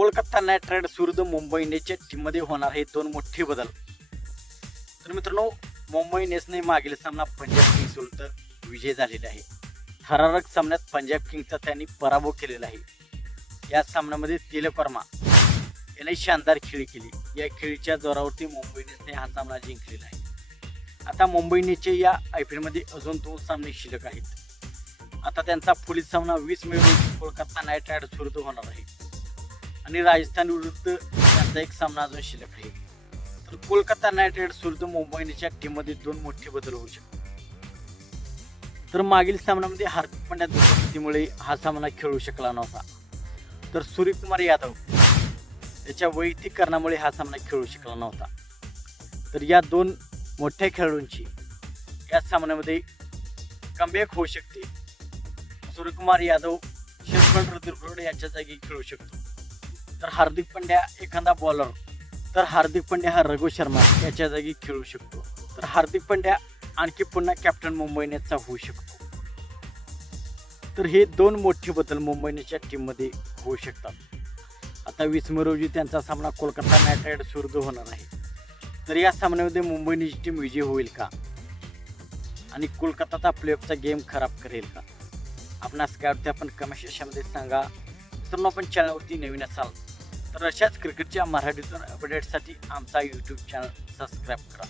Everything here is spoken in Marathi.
कोलकाता नाईट रायडर्स विरुद्ध मुंबई इंडियन्सच्या टीममध्ये होणार हे दोन मोठे बदल. तर मित्रांनो, मुंबई इंडियन्सने मागील सामना पंजाब किंग्स विरुद्ध विजय झालेला आहे. थरारक सामन्यात पंजाब किंग्सचा त्यांनी पराभव केलेला आहे. या सामन्यामध्ये तिलक वर्मा याने शानदार खेळी केली. या खेळीच्या जोरावरती मुंबई इंडियन्सने हा सामना जिंकलेला आहे. आता मुंबई इंडियन्सचे या IPL मध्ये अजून 2 सामने शिल्लक आहेत. आता त्यांचा पुढील सामना 20 मे रोजी कोलकाता नाईट रायडर्स विरुद्ध होणार आहे आणि राजस्थान विरुद्ध त्यांचा एक सामना अजून शिल्लक आहे. तर कोलकाता नाईट रायडर्स विरुद्ध मुंबई इंडियन्सच्या टीममध्ये 2 मोठे बदल होऊ शकतात. तर मागील सामन्यामध्ये हार्दिक पांड्या दुखापतीमुळे हा सामना खेळू शकला नव्हता. तर सूर्यकुमार यादव याच्या वैयक्तिक कारणामुळे हा सामना खेळू शकला नव्हता. तर या 2 मोठ्या खेळाडूंची या सामन्यामध्ये कमबॅक होऊ शकते. सूर्यकुमार यादव शरद ऋतुपर्णी याच्या जागी खेळू शकतो. तर हार्दिक पांड्या एखादा बॉलर, तर हार्दिक पांड्या हा रघु शर्मा याच्या जागी खेळू शकतो. तर हार्दिक पांड्या आणखी पुन्हा कॅप्टन मुंबई इंडियन्सचा होऊ शकतो. तर हे 2 मोठे बदल मुंबई इंडियन्सच्या टीममध्ये होऊ शकतात. आता 20 मे रोजी त्यांचा सामना कोलकाता नाईट रायडर्स विरुद्ध होणार आहे. तर या सामन्यामध्ये मुंबई इंडियन्सची टीम विजयी होईल का आणि कोलकाताचा प्लेऑफचा गेम खराब करेल का? आपणास काय वाटते आपण कमेंट सेक्शनमध्ये सांगा. तर आपण चॅनलवरती नवीन असाल तर अशाच क्रिकेटच्या मराठीतून अपडेटसाठी आमचा YouTube चॅनल सबस्क्राईब करा.